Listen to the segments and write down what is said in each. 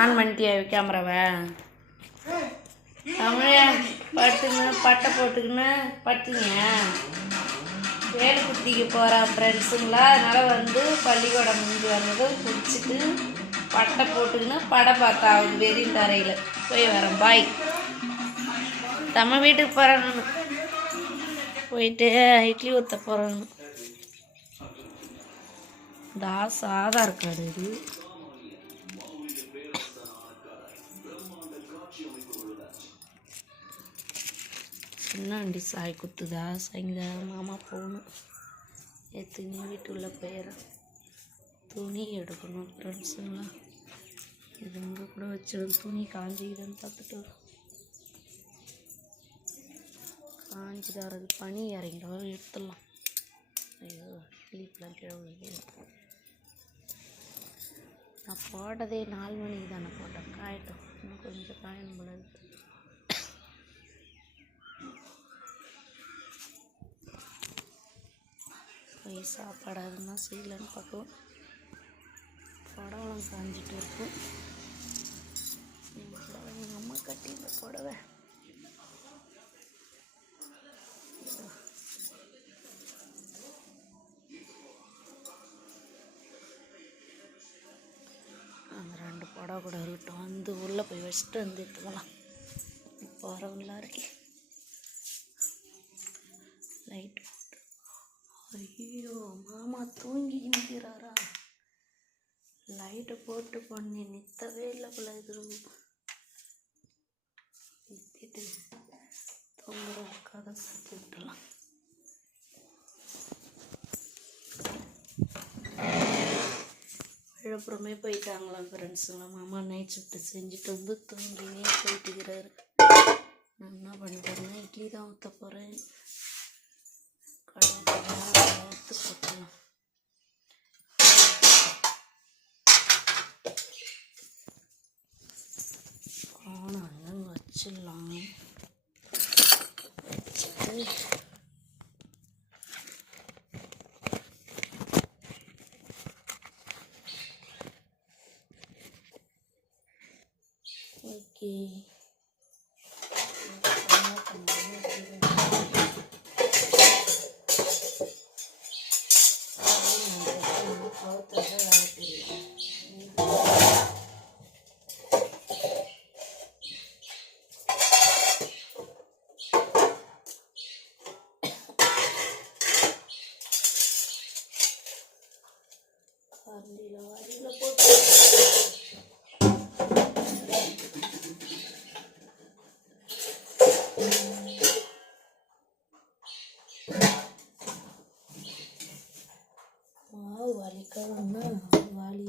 On பண்ணிட்டியா கேமராவை? தமிழ படுத்துக்கின்னு பட்டை போட்டுக்கின்னு படுத்துங்க. வேலை குத்திக்கு போகிற ஃப்ரெண்ட்ஸுங்களா, அதனால் வந்து பள்ளிக்கூடம் முடிஞ்சு வந்ததும் குடிச்சிட்டு பட்டை போட்டுக்கின்னு படம் பார்த்தா அவங்க வெறியும் தரையில் போய் வரேன். பாய். வீட்டுக்கு போகிறேன் நான். போயிட்டு இட்லி ஊற்ற போகிறேன். தாஸ் ஆதார் கார்டு இது. சின்ன வண்டி சாய் குத்துதா? சாயங்காலம் மாமா போகணும். எத்தனை வீட்டுக்குள்ளே போயிடுறேன். துணி எடுக்கணும் ஃப்ரெண்ட்ஸுங்களா. இது இங்கே கூட வச்சிடும். துணி காஞ்சிக்கிதுன்னு பார்த்துட்டு காஞ்சிதான் இருக்குது. பனி இறங்கிடும், எடுத்துடலாம். ஐயோ கிளிப்லாம் கிழவுது. நான் போட்டதே 4 மணிக்கு தானே போட்டேன். காயட்டும், இன்னும் கொஞ்சம் காயணும் போல இருக்குது. போய் சாப்பாடு அதுதான் செய்யலன்னு பார்க்குவோம். புடவெல்லாம் காஞ்சிட்டு இருக்கும். எங்கள் அம்மா கட்டி இந்த புடவை அந்த 2 புடவை கூட இருக்கட்டும். வந்து உள்ளே போய் வச்சுட்டு வந்து எடுத்துக்கலாம். போகிறவங்களா இருக்கே லைட். ஐயோ மாமா தூங்கி நிற்கிறாரா? லைட்டை போட்டு பண்ணி நிற்கவே இல்லை போல இருக்குது. நிறுத்திட்டு தூங்குற கதை சுற்றி விட்டுலாம். விழுப்புரமே போயிட்டாங்களாம் ஃப்ரெண்ட்ஸுங்களாம். மாமா நைட் ஷிஃப்ட்டு செஞ்சுட்டு வந்து தூங்கினே போயிட்டுக்கிறாரு. நான் என்ன பண்ணிட்டேன்னா இட்லி தான் ஊற்ற போகிறேன். எடுத்து போட்டுலாம். ஆனால் அங்கங்கே வச்சிடலாம். வச்சுட்டு ஓகே வலிக்கணும்னா வாலி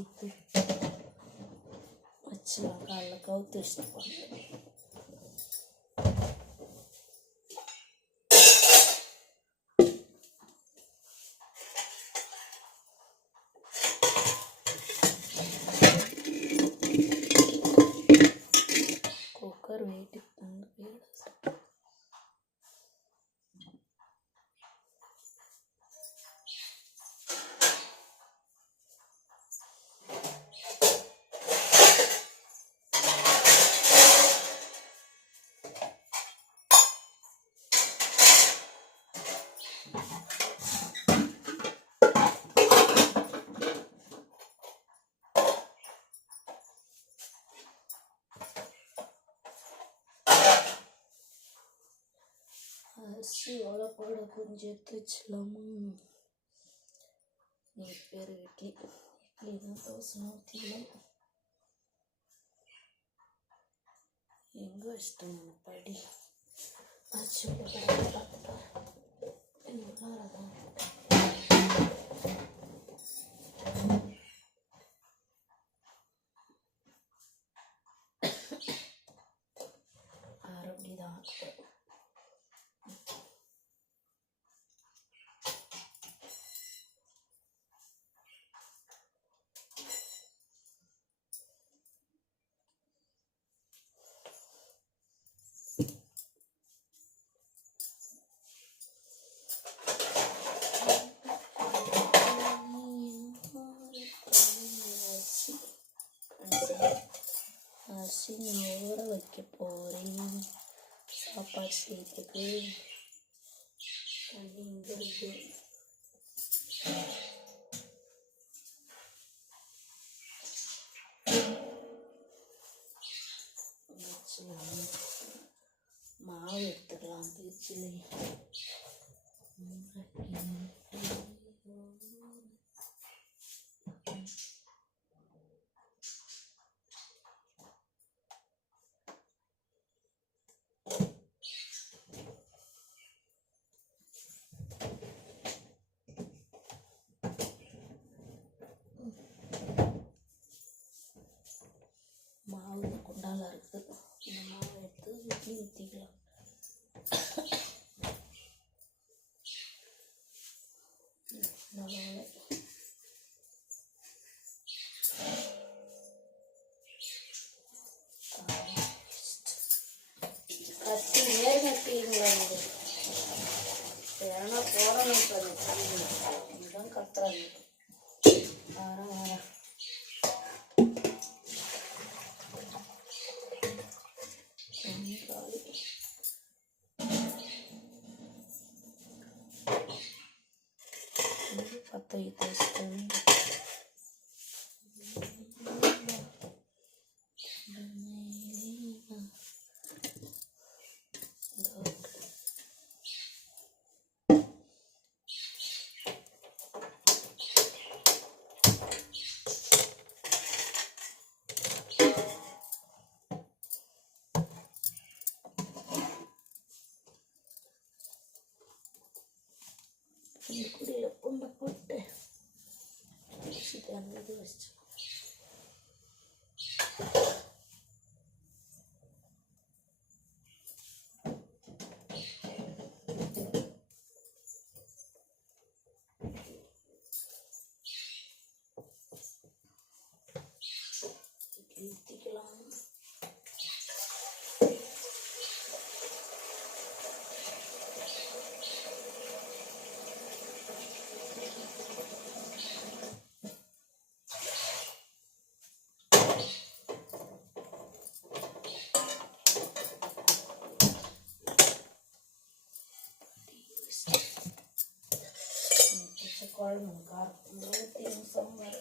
வச்சுலாம் காலைல கவுத்து வச்சுட்டு போனேன். குக்கர் வெயிட்டுக்கு தந்து போயிடும். அரிசி எவ்வளோ போட கொஞ்சம் எடுத்து வச்சிடலாமா? பேர் இட்லி தான் தோசை ஊற்றிக்கலாம். எங்கே வச்சிட்டேன் நான் படி அரிசி பார்த்துட்டேன். உள்ளாரதான் அப்படி தான் அரிசி நான் ஊற வைக்க போகிறேன். சாப்பாடு செய்யறதுக்கு தண்ணி இங்கே இருக்கு. மாவு எடுத்துக்கலாம். பீச்சில் மாவு குண்டால இருக்குது. இந்த மாவை எடுத்து இட்லி ஊற்றிக்கலாம். கத்தி நேர் கட்டிங்களா ஏன்னா போடணும். இதுதான் கத்துறாங்க. வரேன் பற்ற வைத்து குடியில் பூண்டை போட்டு இது வச்சு ஊற்றிக்கலாம். குழம்பு காரம் சாம்பார்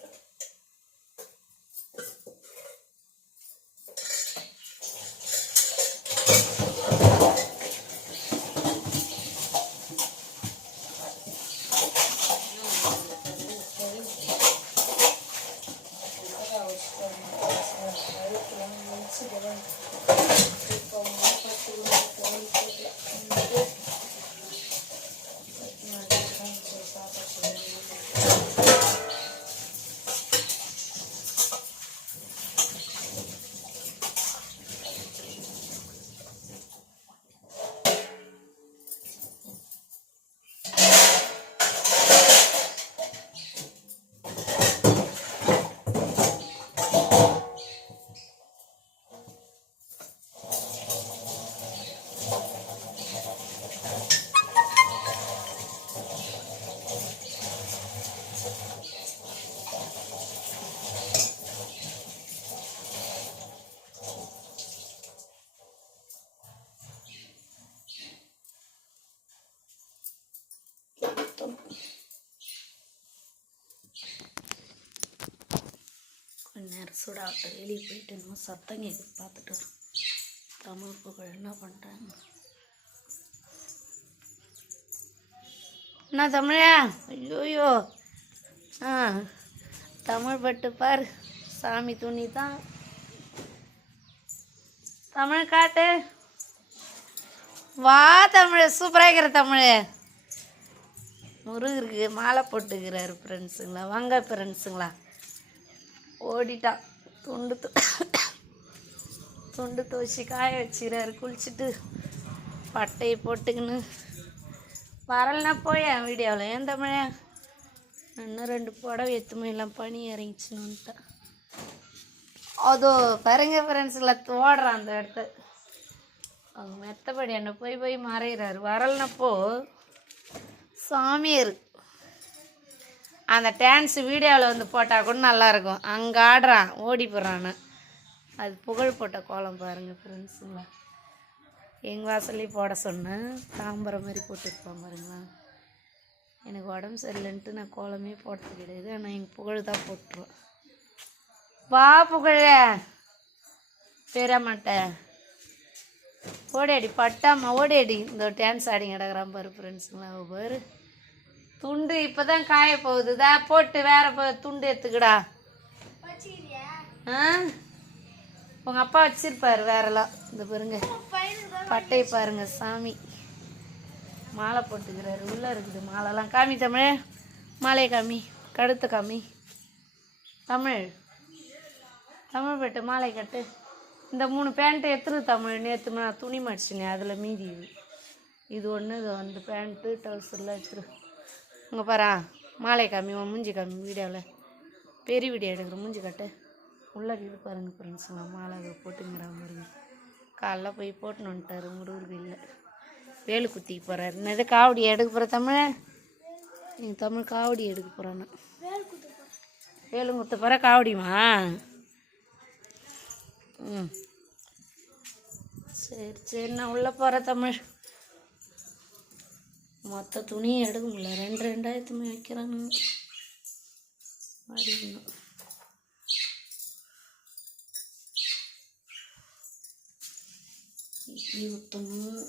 நேரம் சூடாகட்ட வெளியே போயிட்டு நம்ம சத்தம் கேட்குது பார்த்துட்டு வரோம். தமிழ் புகழ் என்ன பண்ணுறாங்க? என்ன தமிழா? ஐயோயோ தமிழ் பட்டு பார். சாமி துணி தான். தமிழ் காட்டு. வா தமிழ், சூப்பராக இருக்கிற தமிழ். முருகருக்கு மாலை போட்டுக்கிறாரு ஃப்ரெண்ட்ஸுங்களா. வாங்க ஃப்ரெண்ட்ஸுங்களா. ஓடிட்டான். துண்டு துவச்சி காய வச்சுக்கிறாரு. குளிச்சுட்டு பட்டையை போட்டுக்கின்னு வரலன்னா போய் என் வீடியோவில் ஏன் தமிழ இன்னும் 2 புடவை எத்துமையெல்லாம் பனி இறங்கிச்சுன்னுட்டான். அதோ பாருங்க ஃப்ரெண்ட்ஸுங்களா ஓடுறான் அந்த இடத்த. அவங்க மெத்தப்படி என்ன போய் மறைகிறாரு. வரலனப்போ சாமியார் அந்த டான்ஸ் வீடியோவில் வந்து போட்டால் கூட நல்லாயிருக்கும். அங்கே ஆடுறான், ஓடி போடுறான்னு. அது புகழ் போட்ட கோலம் பாருங்கள் ஃப்ரெண்ட்ஸுங்களா. எங்கள் வாசல்லையும் போட சொன்னேன், தாம்பரம் மாதிரி போட்டுருப்பான் பாருங்களா. எனக்கு உடம்பு சரியில்லைன்ட்டு நான் கோலமே போட்டது கிடையாது. ஆனால் எங்கள் புகழ் தான் போட்டுருவேன். வா புகழ பேர மாட்டேன், ஓடியாடி பட்டாம்மா ஓடியாடி. இந்த டான்ஸ் ஆடி கிடக்குறான் பாரு ஃப்ரெண்ட்ஸுங்களா. பாரு துண்டு இப்போ தான் காய போகுது, தான் போட்டு வேற துண்டு எடுத்துக்கடா. ஆ உங்கள் அப்பா வச்சிருப்பாரு வேறெல்லாம். இந்த பாருங்க பட்டையை பாருங்க சாமி, மாலை போட்டுக்கிறாரு. உள்ளே இருக்குது மாலைலாம். காமி தமிழ், மாலையை காமி, கடுத்த காமி. தமிழ் தமிழ் பெட்டு மாலை கட்டு. இந்த 3 பேண்ட்டு எத்தனை தமிழ்? நேற்று நான் துணி மடிச்சினே, அதில் மீதி இது ஒன்று. இது வந்து பேண்ட்டு ட்ரௌசர்லாம் எடுத்துரு. இங்கே பாரா மாலை காமி, உன் மூஞ்சி காமி. வீடியோவில் பெரிய வீடியோ எடுக்கிற மூஞ்சி கட்டு. உள்ளே இது பாருங்கள் ஃப்ரெண்ட்ஸுங்க, மாலை அதை போட்டுங்கிறான் பாருங்க. காலைல போய் போட்டுன்னு வந்துட்டார், முருகருக்கு இல்லை வேலு குத்திக்கு போகிறாரு. என்னது காவடி எடுக்க போகிற தமிழ்? எங்கள் தமிழ் காவடி எடுக்க போகிறான்னு. வேலு குத்த போகிற காவடிமா? ம் சரி சரி, நான் உள்ளே போகிறேன் தமிழ். மொத்த துணியும் எடுக்க முடியல, 2 துணி வைக்கிறானு அடிக்கணும். இட்லி ஊற்றணும்,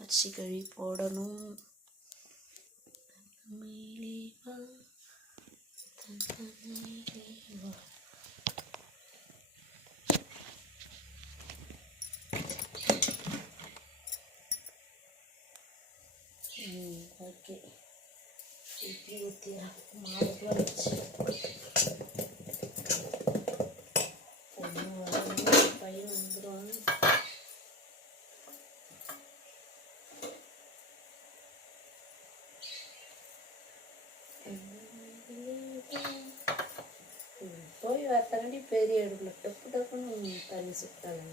அரிசி கழுவி போடணும். மேலே வா மேலே வா. ஓகே இட்லி ஊற்றிடுறேன். மாவு வச்சு பொண்ணு வரணும், பையன் வந்துடுவாங்க. போய் வரத்தாண்டி பெரிய அடுப்புல டப்பு டப்புன்னு தண்ணி சுட்டாங்க.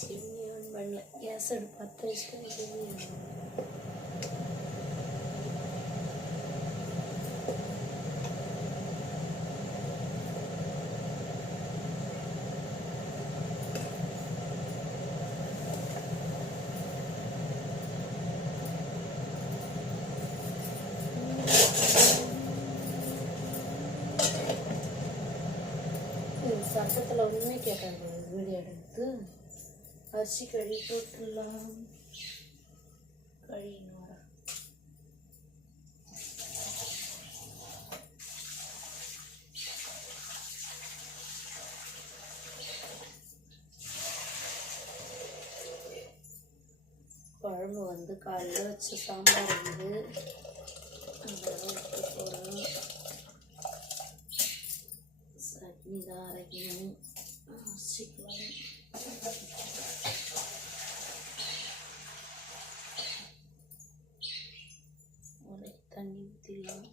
சிம்னி ஆன் பண்ணல, கேஸ் அடுப்பு 10 வச்சுட்டு சிம்னி ஆன் பண்ணல. சட்டத்தில் ஒன்றுமே கேட்டாங்க வீடியோ எடுத்து. அரிசி கழுவி போட்டுடலாம். கழுவின்னு வர குழம்பு வந்து காலையில் வச்ச சாம்பார் இருக்குது, அதெல்லாம் எடுத்து போடணும். சட்னி தான் அரைக்கணும். அரிசிக்கலாம் தண்ணி ஊற்றிடலாம்.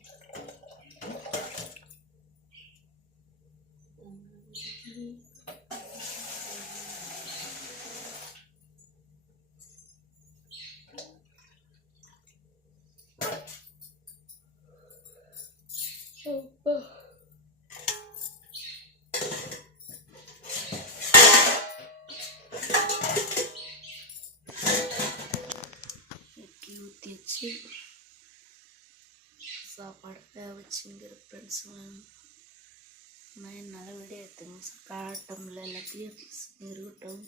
ஊற்றி வச்சு சாப்பாடு வேக வச்சுங்கிற ஃப்ரெண்ட்ஸுங்க. நான் என்னால் வீடியோ எடுத்துங்க காட்டமில்ல, எல்லாத்தையும் இருக்கட்டும்.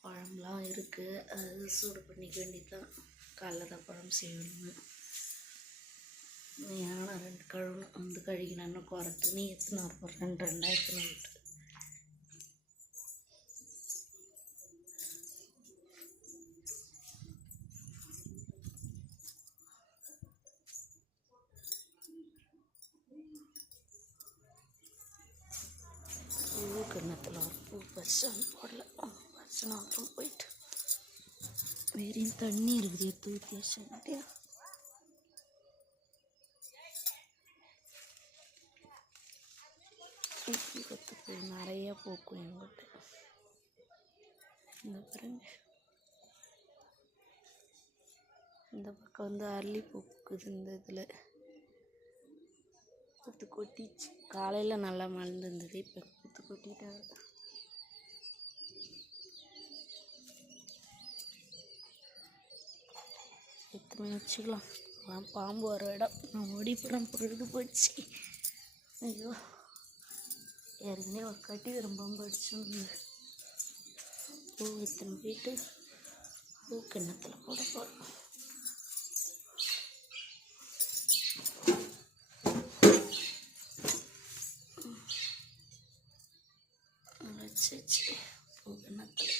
குழம்புலாம் இருக்குது, அது சூடு பண்ணிக்க வேண்டியதுதான். காலைல தான் குழம்பு செய்யணும். ஏன்னா 2 கழுவணும், வந்து கழுகினான்னு குறை துணி எத்தனை இருப்போம், 2 எத்தனை விட்டு கிணத்துல ஒரு பூ பறிச்சாலும் போடல, பறிச்சுனா அப்புறம் போயிட்டு வேறையும் தண்ணி இருக்குது எடுத்து ஊற்றி வச்சுட்டியா. கொத்து பூ நிறையா பூக்கும் எங்கிட்ட. இந்த பாருங்க, இந்த பக்கம் வந்து அரளி பூ பூக்குது. இந்த இதில் பூத்து கொட்டிச்சு. காலையில் நல்லா மலர்ந்துருந்தது, இப்போ பூத்து கொட்டிட்டாங்க. எத்தனை வச்சுக்கலாம். அதான் பாம்பு வர இடம். நான் ஓடிப்புறம் பொழுது போச்சு. ஐயோ, ஏற்கனவே ஒரு கட்டி வரும் பாம்பு அடிச்சுன்னு. பூ எத்தனை போயிட்டு பூ கிண்ணத்தில் போட போகிறோம். வச்சு பூ கிண்ணத்தில்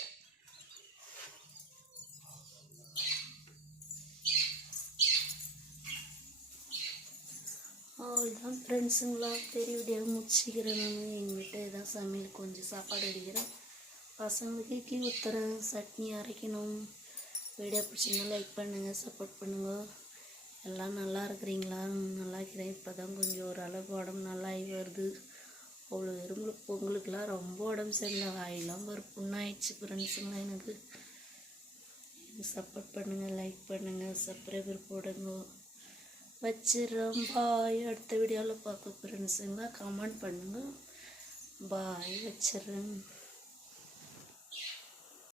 அவ்வளோதான் ஃப்ரெண்ட்ஸுங்களா. பெரிய வீடியோ முடிச்சுக்கிறேன். நான் எங்கள் வீட்டை ஏதாவது சமையல் கொஞ்சம் சாப்பாடு அடிக்கிறேன். பசங்களுக்கு இட்லி ஊற்றுறேன், சட்னி அரைக்கணும். வீடியோ பிடிச்சிருந்தா லைக் பண்ணுங்கள், சப்போர்ட் பண்ணுங்கள். எல்லாம் நல்லா இருக்கிறீங்களா? நல்லா இருக்கிறேன். இப்போ தான் கொஞ்சம் ஓரளவுக்கு உடம்பு நல்லாகி வருது. அவ்வளோ பொங்கலுக்கெலாம் ரொம்ப உடம்பு சரியில்லை. வாயெல்லாம் ஒரு புண்ணாயிடுச்சு ஃப்ரெண்ட்ஸுங்களா. எனக்கு சப்போர்ட் பண்ணுங்கள், லைக் பண்ணுங்கள், சப்ஸ்கிரைபர் போடுங்க. வச்சிடுறோம். பாய். அடுத்த வீடியோவில் பார்க்க ஃப்ரெண்ட்ஸுங்களா. கமெண்ட் பண்ணுங்கள். பாய். வச்சிடுறேன்.